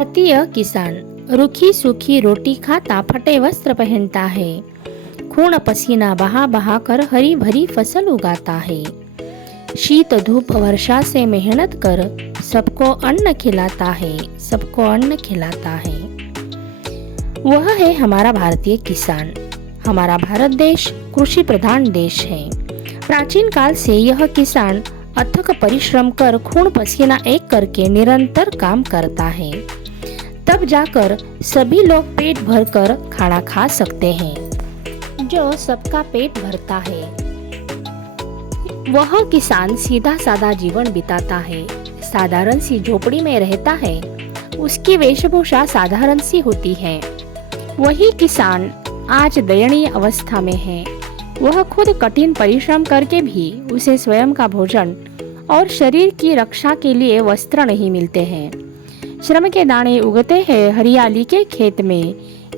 भारतीय किसान रूखी सूखी रोटी खाता, फटे वस्त्र पहनता है, खून पसीना बहा बहा कर हरी भरी फसल उगाता है। शीत धूप वर्षा से मेहनत कर सबको अन्न खिलाता है, सबको अन्न खिलाता है। वह है हमारा भारतीय किसान। हमारा भारत देश कृषि प्रधान देश है। प्राचीन काल से यह किसान अथक परिश्रम कर खून पसीना एक करके निरंतर काम करता है, तब जाकर सभी लोग पेट भरकर खाना खा सकते हैं। जो सबका पेट भरता है वह किसान सीधा सादा जीवन बिताता है, साधारण सी झोपड़ी में रहता है, उसकी वेशभूषा साधारण सी होती है। वही किसान आज दयनीय अवस्था में है। वह खुद कठिन परिश्रम करके भी उसे स्वयं का भोजन और शरीर की रक्षा के लिए वस्त्र नहीं मिलते हैं। श्रम के दाने उगते हैं हरियाली के खेत में,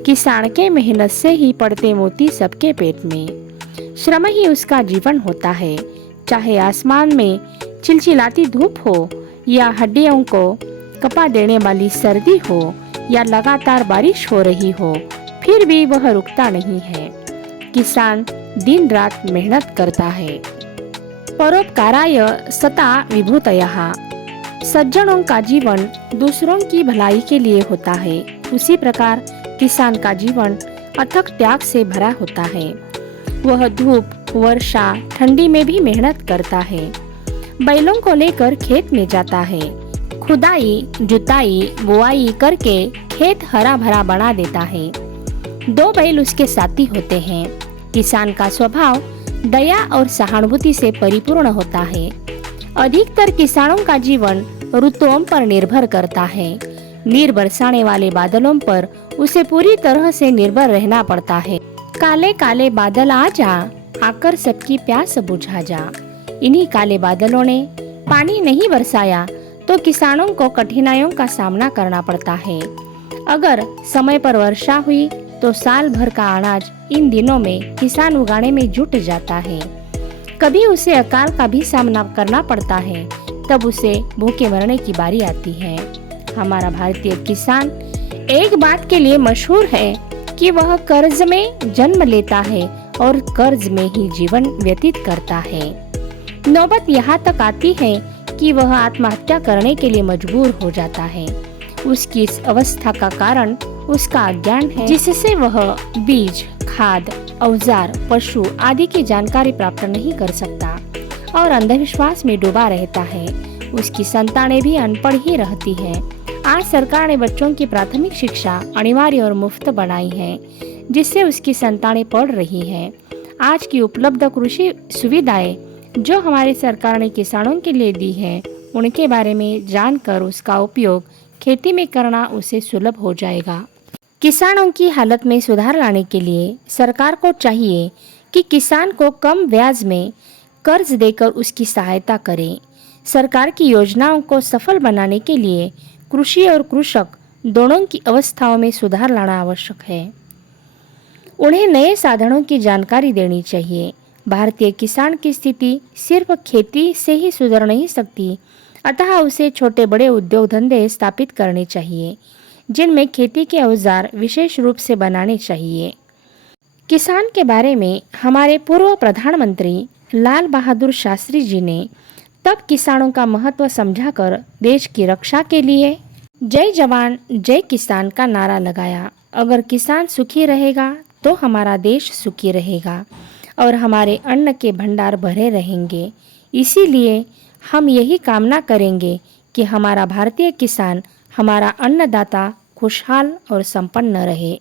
किसान के मेहनत से ही पड़ते मोती सबके पेट में। श्रम ही उसका जीवन होता है, चाहे आसमान में चिलचिलाती धूप हो या हड्डियों को कपा देने वाली सर्दी हो या लगातार बारिश हो रही हो, फिर भी वह रुकता नहीं है। किसान दिन रात मेहनत करता है। परोपकाराय सता विभूतयः। सज्जनों का जीवन दूसरों की भलाई के लिए होता है, उसी प्रकार किसान का जीवन अथक त्याग से भरा होता है। वह धूप वर्षा ठंडी में भी मेहनत करता है। बैलों को लेकर खेत में जाता है, खुदाई जुताई बुआई करके खेत हरा भरा बना देता है। 2 बैल उसके साथी होते हैं। किसान का स्वभाव दया और सहानुभूति से परिपूर्ण होता है। अधिकतर किसानों का जीवन ऋतुओं पर निर्भर करता है। नीर बरसाने वाले बादलों पर उसे पूरी तरह से निर्भर रहना पड़ता है। काले काले बादल आ जा, आकर सबकी प्यास बुझा जा। इन्हीं काले बादलों ने पानी नहीं बरसाया तो किसानों को कठिनाइयों का सामना करना पड़ता है। अगर समय पर वर्षा हुई तो साल भर का अनाज इन दिनों में किसान उगाने में जुट जाता है। कभी उसे अकाल का भी सामना करना पड़ता है, तब उसे भूखे मरने की बारी आती है। हमारा भारतीय किसान एक बात के लिए मशहूर है कि वह कर्ज में जन्म लेता है और कर्ज में ही जीवन व्यतीत करता है। नौबत यहाँ तक आती है कि वह आत्महत्या करने के लिए मजबूर हो जाता है। उसकी इस अवस्था का कारण उसका अज्ञान है, जिससे वह बीज खाद औजार पशु आदि की जानकारी प्राप्त नहीं कर सकता और अंधविश्वास में डूबा रहता है। उसकी संतानें भी अनपढ़ ही रहती हैं। आज सरकार ने बच्चों की प्राथमिक शिक्षा अनिवार्य और मुफ्त बनाई है, जिससे उसकी संतानें पढ़ रही हैं। आज की उपलब्ध कृषि सुविधाएं जो हमारी सरकार ने किसानों के लिए दी है, उनके बारे में जानकर उसका उपयोग खेती में करना उसे सुलभ हो जाएगा। किसानों की हालत में सुधार लाने के लिए सरकार को चाहिए कि किसान को कम ब्याज में कर्ज देकर उसकी सहायता करे। सरकार की योजनाओं को सफल बनाने के लिए कृषि और कृषक दोनों की अवस्थाओं में सुधार लाना आवश्यक है। उन्हें नए साधनों की जानकारी देनी चाहिए। भारतीय किसान की स्थिति सिर्फ खेती से ही सुधर नहीं सकती, अतः उसे छोटे बड़े उद्योग धंधे स्थापित करने चाहिए, जिनमें खेती के औजार विशेष रूप से बनाने चाहिए। किसान के बारे में हमारे पूर्व प्रधानमंत्री लाल बहादुर शास्त्री जी ने तब किसानों का महत्व समझाकर देश की रक्षा के लिए जय जवान जय किसान का नारा लगाया। अगर किसान सुखी रहेगा तो हमारा देश सुखी रहेगा और हमारे अन्न के भंडार भरे रहेंगे। इसीलिए हम यही कामना करेंगे कि हमारा भारतीय किसान, हमारा अन्नदाता खुशहाल और संपन्न रहे।